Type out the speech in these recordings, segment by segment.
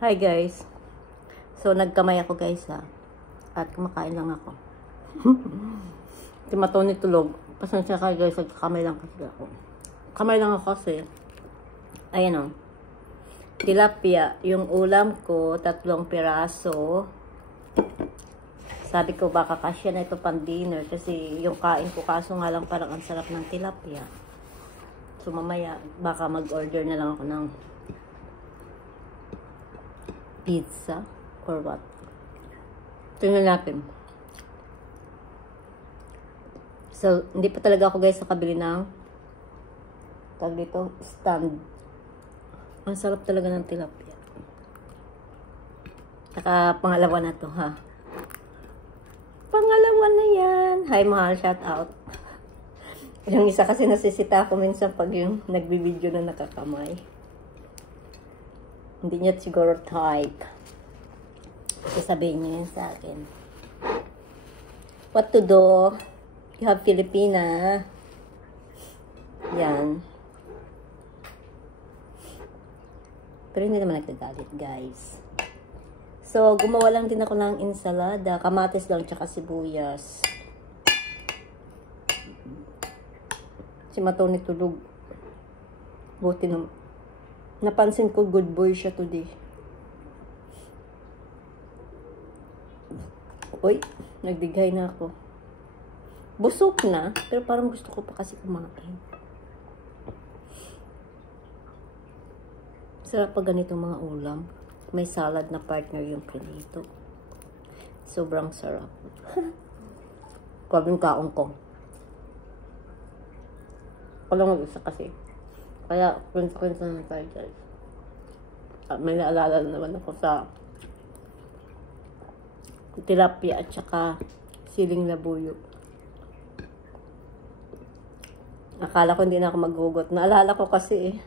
Hi guys. So nagkamay ako guys ha. At kumakain lang ako. Timatoni tulog. Pasensya kayo guys, nagkamay lang kasi ako. Kamay lang ako kasi. Ayan o. Tilapia. Yung ulam ko, 3 piraso. Sabi ko baka kasya na ito pang dinner kasi yung kain ko kaso nga lang parang ang sarap ng tilapia. So mamaya baka mag-order na lang ako ng pizza or what. Tingnan natin. So, hindi pa talaga ako guys nakabili ng tag dito, stand. Ang sarap talaga ng tilapia. Saka pangalawa na to ha. Pangalawa na yan. Hi mahal, shout out. Yung isa kasi nasisita ako minsan pag yung nagbibideo na nakakamay. Hindi niya siguro type. Sasabihin niya yan sa akin. What to do? You have Filipina. Yan. Pero hindi naman nagkagalit, guys. So, gumawa lang din ako ng ensalada. Kamatis lang, tsaka sibuyas. Si Matoni tulog. Buti naman. Napansin ko, good boy siya today. Uy, nagdigay na ako. Busog na, pero parang gusto ko pa kasi kumain. Sarap pa ganitong mga ulam. May salad na partner yung prinito. Sobrang sarap. Kabing kaong ko. Walang mag-isa kasi. Kaya, friends na tayo guys. At may naalala naman ako sa tilapia at saka siling labuyo. Akala ko hindi na ako maghugot. Naalala ko kasi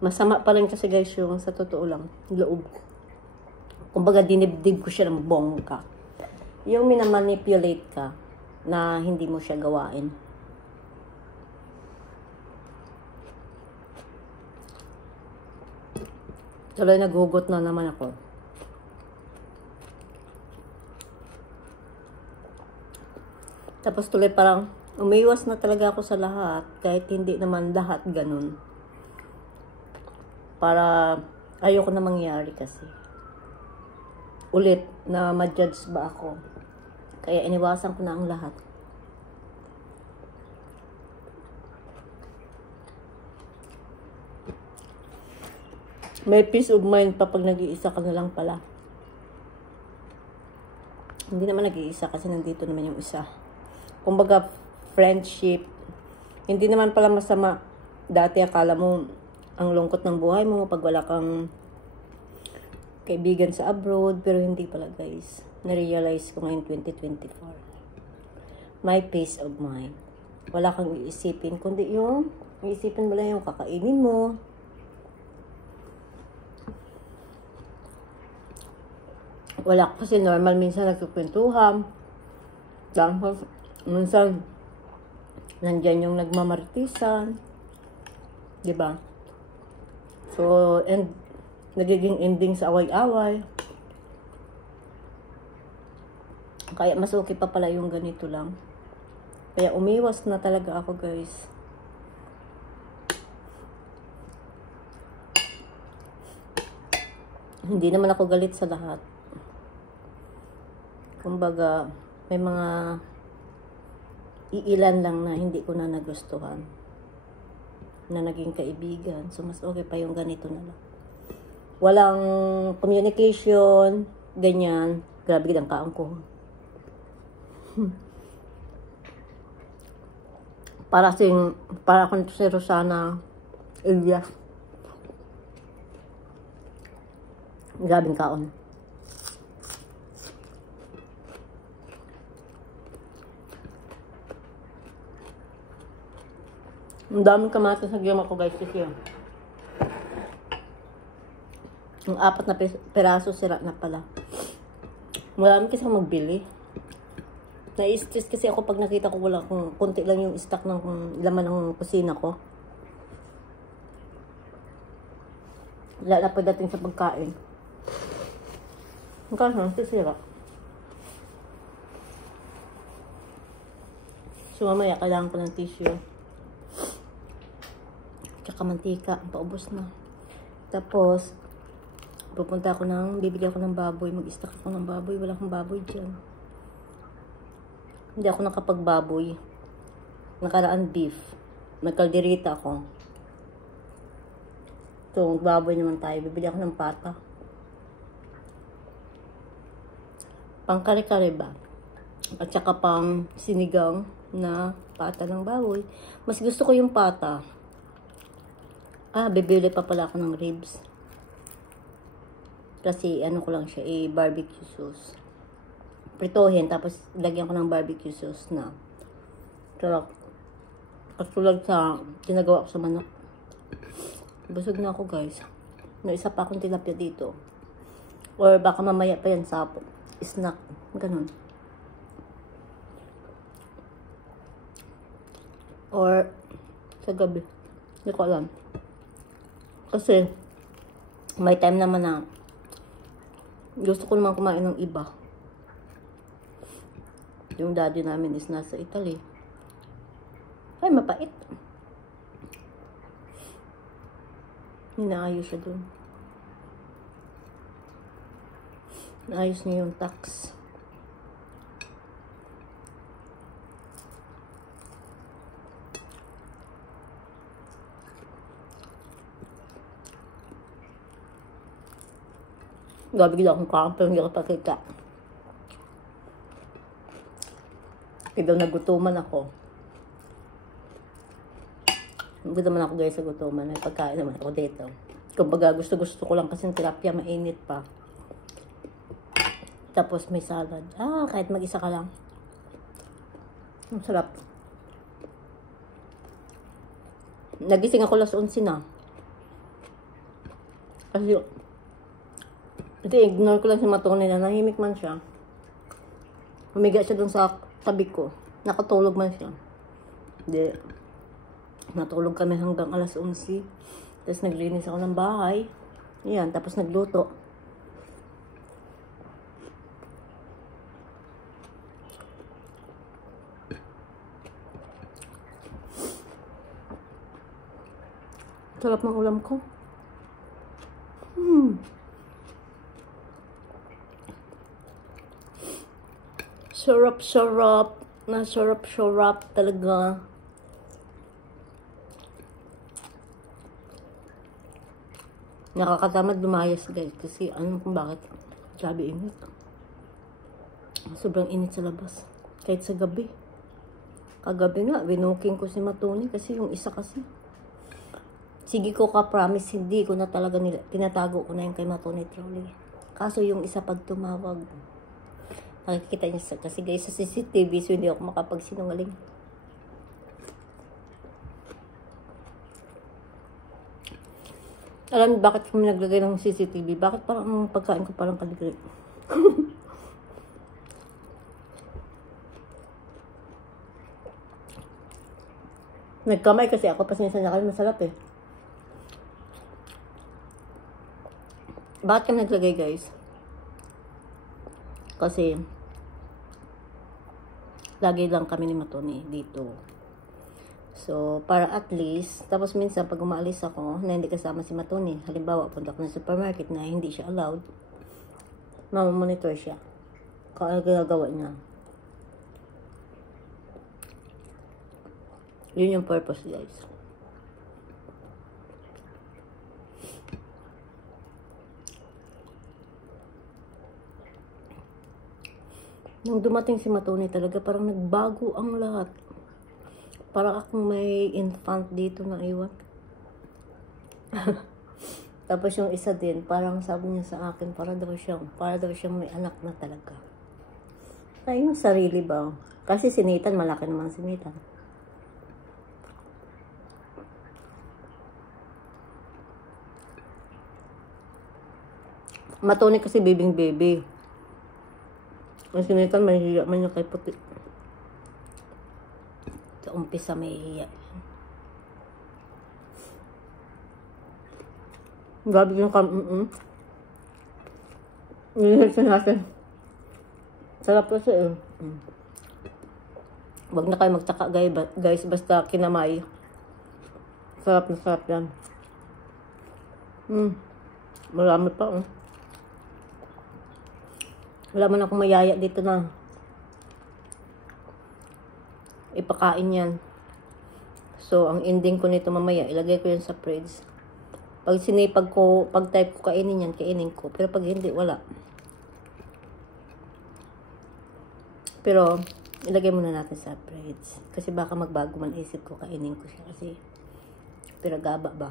masama pa rin kasi guys yung sa totoo lang, loob ko. Kumbaga dinibdib ko siya ng bongga. Yung minamanipulate ka na hindi mo siya gawain. Tuloy naghugot na naman ako. Tapos tuloy parang umiwas na talaga ako sa lahat. Kahit hindi naman lahat ganun. Para ayoko na mangyari kasi. Ulit na ma-judge ba ako. Kaya iniwasan ko na ang lahat. May peace of mind pa pag nag-iisa ka na lang pala. Hindi naman nag-iisa kasi nandito naman yung isa. Kumbaga, friendship. Hindi naman pala masama. Dati akala mo, ang lungkot ng buhay mo pag wala kang kaibigan sa abroad. Pero hindi pala guys. Na-realize ko ngayon 2024. My peace of mind. Wala kang iisipin. Kundi yung, iisipin mo lang yung kakainin mo. Wala kasi normal minsan nagkukwentuhan. Tapos minsan nandyan yung nagmamartisan. Diba? So, and nagiging ending sa away-away. Kaya mas okay pa pala yung ganito lang. Kaya umiwas na talaga ako guys. Hindi naman ako galit sa lahat. Kumbaga, may mga iilan lang na hindi ko na nagustuhan na naging kaibigan. So, mas okay pa yung ganito na lang. Walang communication, ganyan. Grabe ang kaang ko. Para akong si Rosana Elias. Grabe ang kaon. Ang daming kamatis sa giyama ko guys kasi yun. Yung 4 na peraso sira na pala. Marami kasi akong magbili. Na-stress kasi ako pag nakita ko wala kung konti lang yung stock ng laman ng kusina ko. Wala na pagdating sa pagkain. Ang kaso, sisira. So, mamaya, kailangan ko ng tissue. Tsaka mantika. Paubos na. Tapos, pupunta ako bibili ako ng baboy. Mag-stock ako ng baboy. Wala akong baboy dyan. Hindi ako nakapagbaboy. Nakaraan beef. Nagkalderita ako. So, magbaboy naman tayo. Bibili ako ng pata. Pang kare-kare ba? At saka pang sinigang na pata ng baboy. Mas gusto ko yung pata. Bibili pa pala ako ng ribs. Kasi ano ko lang siya, barbecue sauce. Pritohin, tapos lagyan ko ng barbecue sauce na. Sarap. Katulad sa ginagawa ko sa manok. Busog na ako, guys. May isa pa akong tilapia dito. Or baka mamaya pa yan sa snack. Ganun. Or sa gabi. Hindi ko alam. Kasi may time naman na gusto ko naman kumain ng iba. Yung daddy namin is nasa Italy. Ay, mapait. Inaayos siya dun. Naayos niya yung tax. Gabi gila akong kakain pero hindi ko pakita. Kaya daw nagutuman ako. Nagutuman ako guys sa gutuman. May pagkain naman ako dito. Kumbaga gusto ko lang kasi ng tilapia mainit pa. Tapos may salad. Kahit mag-isa ka lang. Ang sarap. Nagising ako alas 11 na. Kasi ignore ko lang si Matone na nahimik man siya. Humiga siya dun sa tabi ko. Nakatulog man siya. Hindi. Natulog kami hanggang alas 11. Tapos naglinis ako ng bahay. Yan. Tapos nagluto. Sarap ng ulam ko. Sarap. Sarap talaga. Nakakatamad lumayas guys. Kasi ano kung bakit. Grabe init. Sobrang init sa labas. Kahit sa gabi. Kagabi nga, binuking ko si Matone. Kasi yung isa kasi. Sige ko ka-promise, hindi ko na talaga tinatago ko na yung kay Matone Trolley. Kaso yung isa pag tumawag, nakikita niya kasi guys sa CCTV, so hindi ako makapagsinungaling. Alam niyo bakit kami naglagay ng CCTV? Bakit parang ang pagkain ko parang kaligri? Nagkamay kasi ako, pasensya na kayo, masarap eh. Bakit kami naglagay guys? Kasi lagi lang kami ni Matone dito. So, para at least, tapos minsan pag umaalis ako na hindi kasama si Matone, halimbawa punta ko ng supermarket na hindi siya allowed, mamamonitor siya. Kaya ginagawa niya. Yun yung purpose guys. Nung dumating si Matone talaga, parang nagbago ang lahat. Parang akong may infant dito na iwan. Tapos yung isa din, parang sabi niya sa akin, para daw siyang may anak na talaga. Ay, yung sarili ba? Kasi si Nathan, malaki naman si Nathan. Matone kasi baby. Ang sinitan, may hiya man yung kay puti. Sa umpisa may hiya. Grabe yung nililito natin. Sarap kasi eh. Huwag na kayo magtaka guys, basta kinamay. Sarap na sarap yan. Marami pa oh. Wala man akong mayaya dito na ipakain yan. So, ang ending ko nito mamaya, ilagay ko yan sa fridge. Pag sinipag ko, pag type ko kainin yan, kainin ko. Pero pag hindi, wala. Pero, ilagay muna natin sa fridge. Kasi baka magbago man isip ko, kainin ko siya. Kasi, pero gaba ba?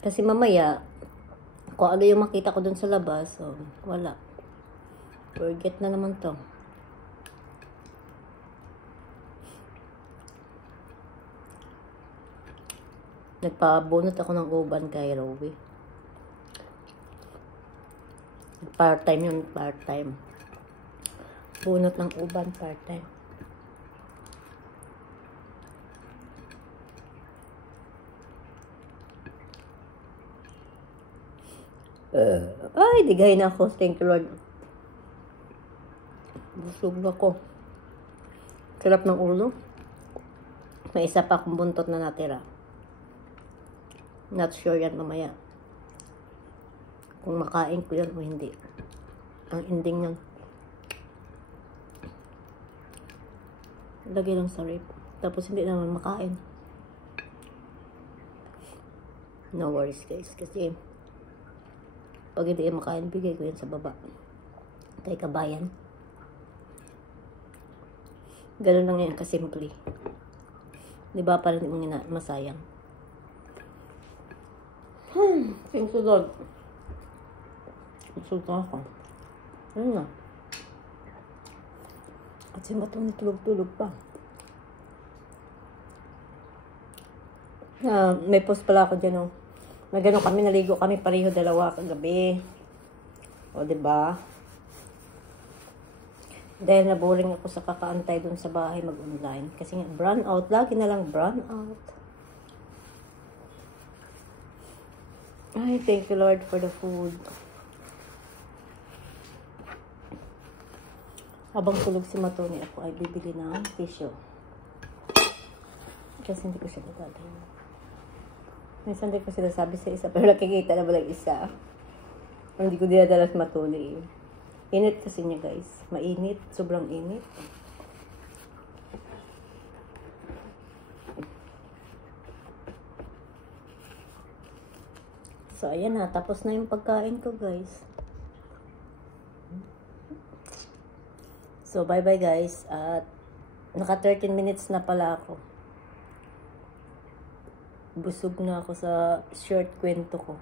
Kasi mamaya, kung ano yung makita ko dun sa labas, so, wala. Forget na naman to. Nagpabunot ako ng uban kay Rowie. Part-time yun, part-time. Bunot ng uban, part-time. Ay, digay na ako. Thank you, Lord. Busog ako. Sarap ng ulo. May isa pa akong buntot na natira. Not sure yan mamaya. Kung makain ko yan o hindi. Ang ending yan. Lagay lang sa rip. Tapos hindi naman makain. No worries guys. Kasi pag hindi yan makain, bigay ko yan sa baba. Kay kabayan. Ganun lang yan kasimple. Diba parang hindi mo masayang. Thank you Lord. Busog na ako. Ayun na. At si Matong tulog-tulog pa. May post pala ako dyan, oh. Na gano'n kami, naligo kami pareho dalawa kagabi. O, diba? Dahil naboring ako sa kakaantay dun sa bahay mag-online. Kasi nga, brown out. Lagi na lang brown out. Ay, thank you Lord for the food. Habang tulog si Matoni, ako ay bibili ng tissue. Kasi hindi ko siya nagdadala. Minsan din ko sila sabi sa isa, pero nakikita na walang isa. Hindi ko dinadala si Matoni. Init kasi niya guys. Mainit. Sobrang init. So, ayan na. Tapos na yung pagkain ko, guys. So, bye-bye, guys. At, naka 13 minutes na pala ako. Busog na ako sa short kwento ko.